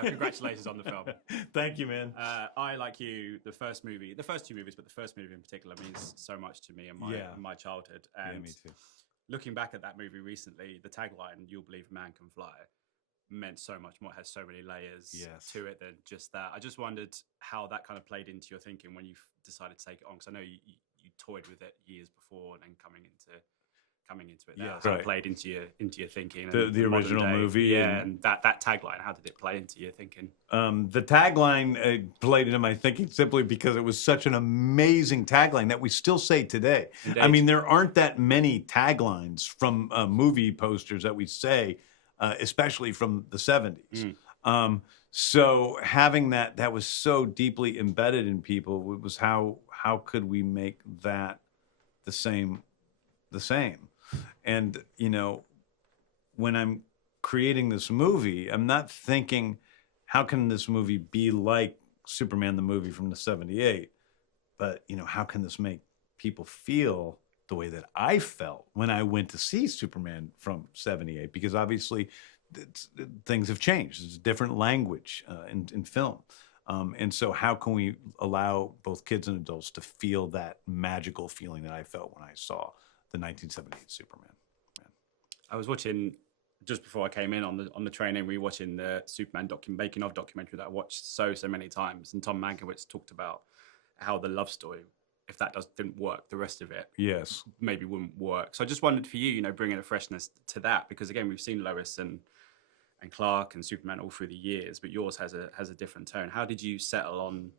Congratulations on the film. Thank you, man. I, like you, the first two movies, but the first movie in particular means so much to me in my childhood. And me too. looking back at that movie recently, the tagline, "You'll believe a man can fly," meant so much more. It has so many layers to it than just that. I just wondered how that kind of played into your thinking when you decided to take it on, because I know you toyed with it years before, and then coming into it, how it played into your thinking. The original movie, and that tagline, how did it play into your thinking? The tagline played into my thinking simply because it was such an amazing tagline that we still say today. Indeed. I mean, there aren't that many taglines from movie posters that we say, especially from the 70s. So having that was so deeply embedded in people. It was how could we make that the same? And, when I'm creating this movie, I'm not thinking, how can this movie be like Superman the movie from the 78? But, how can this make people feel the way that I felt when I went to see Superman from 78? Because obviously things have changed. It's a different language in film. And so how can we allow both kids and adults to feel that magical feeling that I felt when I saw the 1978 Superman? I was watching, just before I came in on the train, and we were watching the Superman making of documentary that I watched so many times. And Tom Mankiewicz talked about how the love story, if that didn't work, the rest of it maybe wouldn't work. So I just wondered for you, bringing a freshness to that, because again, we've seen Lois and Clark and Superman all through the years, but yours has a different tone. How did you settle on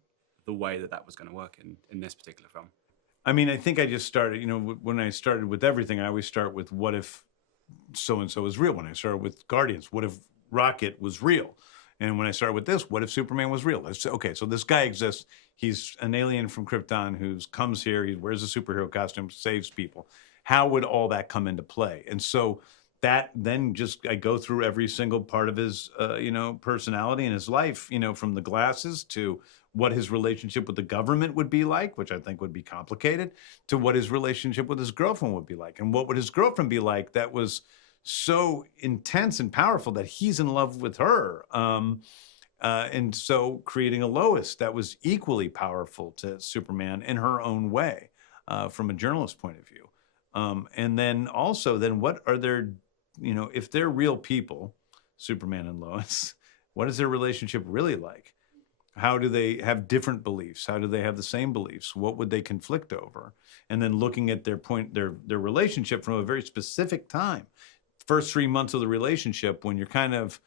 the way that was going to work in this particular film? I mean, I think I just started, when I started with everything, I always start with what if so-and-so is real. When I started with Guardians, what if Rocket was real? And when I started with this, what if Superman was real? Okay, so this guy exists. He's an alien from Krypton who comes here, he wears a superhero costume, saves people. How would all that come into play? And so that then I go through every single part of his, personality and his life, from the glasses to what his relationship with the government would be like, which I think would be complicated, to what his relationship with his girlfriend would be like. And what would his girlfriend be like that was so intense and powerful that he's in love with her. And so creating a Lois that was equally powerful to Superman in her own way, from a journalist point of view. And then also, what are their, if they're real people, Superman and Lois, what is their relationship really like? How do they have different beliefs? How do they have the same beliefs? What would they conflict over? And then looking at their relationship from a very specific time. First 3 months of the relationship, when you're kind of,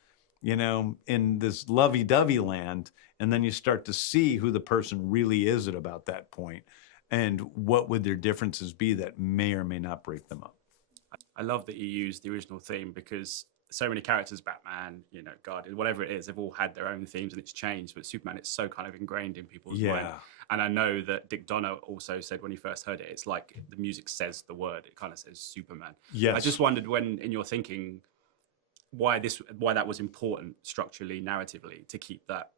in this lovey-dovey land, and then you start to see who the person really is at about that point, and what would their differences be that may or may not break them up. I love that you used the original theme, because so many characters, Batman, Guardian, whatever it is, they've all had their own themes and it's changed. But Superman, it's so kind of ingrained in people's mind. And I know that Dick Donner also said when he first heard it, it's like the music says the word. It kind of says Superman. Yes. I just wondered, when in your thinking, why that was important structurally, narratively, to keep that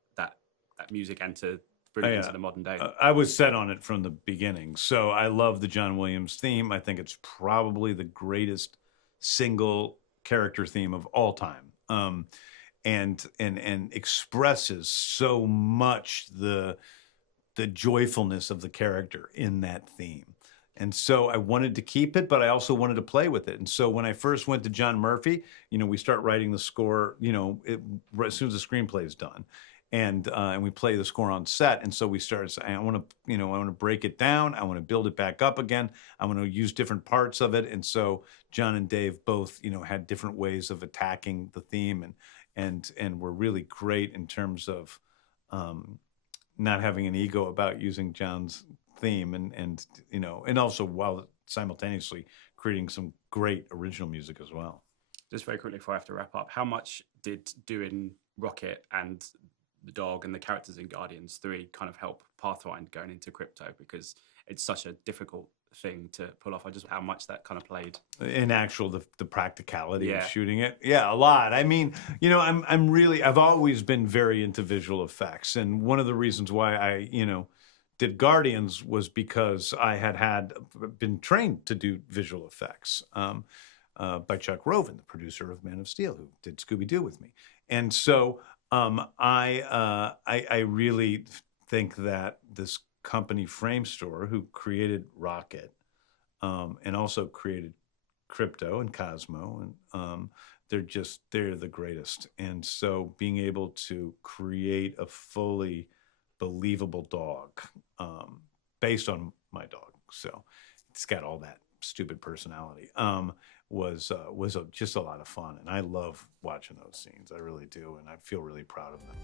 music and to bring it into the modern day. I was set on it from the beginning. So I love the John Williams theme. I think it's probably the greatest single character theme of all time, and expresses so much the joyfulness of the character in that theme. And so I wanted to keep it, but I also wanted to play with it. And so when I first went to John Murphy, we start writing the score, as soon as the screenplay is done. And we play the score on set. And so we started saying, I want to break it down. I want to build it back up again. I want to use different parts of it. And so John and Dave both, had different ways of attacking the theme, and were really great in terms of not having an ego about using John's theme, and also while simultaneously creating some great original music as well. Just very quickly before I have to wrap up, how much did doing Rocket and the dog and the characters in Guardians 3 kind of help Pathfind going into Krypto, because it's such a difficult thing to pull off? How much that kind of played in the practicality of shooting it. Yeah, a lot. I mean, I've always been very into visual effects, and one of the reasons why I did Guardians was because I had been trained to do visual effects by Chuck Roven, the producer of Man of Steel, who did Scooby-Doo with me. And so I really think that this company Framestore, who created Rocket, and also created Krypto and Cosmo, and they're the greatest. And so being able to create a fully believable dog, based on my dog, so it's got all that stupid personality, just a lot of fun, and I love watching those scenes. I really do, and I feel really proud of them.